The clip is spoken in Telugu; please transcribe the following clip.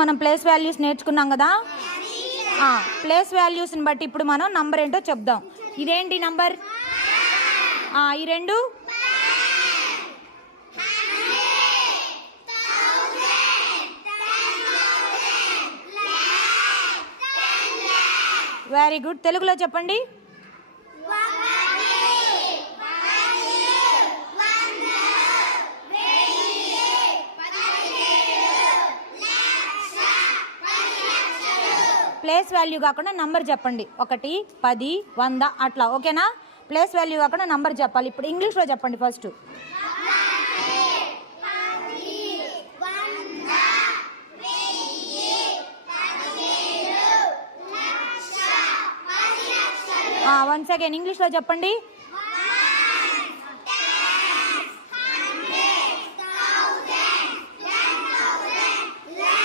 మనం ప్లేస్ వాల్యూస్ నేర్చుకున్నాం కదా. ప్లేస్ వాల్యూస్ని బట్టి ఇప్పుడు మనం నంబర్ ఏంటో చెప్దాం. ఇదేంటి నంబర్? ఈ రెండు వెరీ గుడ్. తెలుగులో చెప్పండి. ప్లేస్ వాల్యూ కాకుండా నంబర్ చెప్పండి. 1, 10, 100 అట్లా. ఓకేనా? ప్లేస్ వాల్యూ కాకుండా నంబర్ చెప్పాలి. ఇప్పుడు ఇంగ్లీష్లో చెప్పండి ఫస్ట్. వన్స్ అగైన్ ఇంగ్లీష్లో చెప్పండి.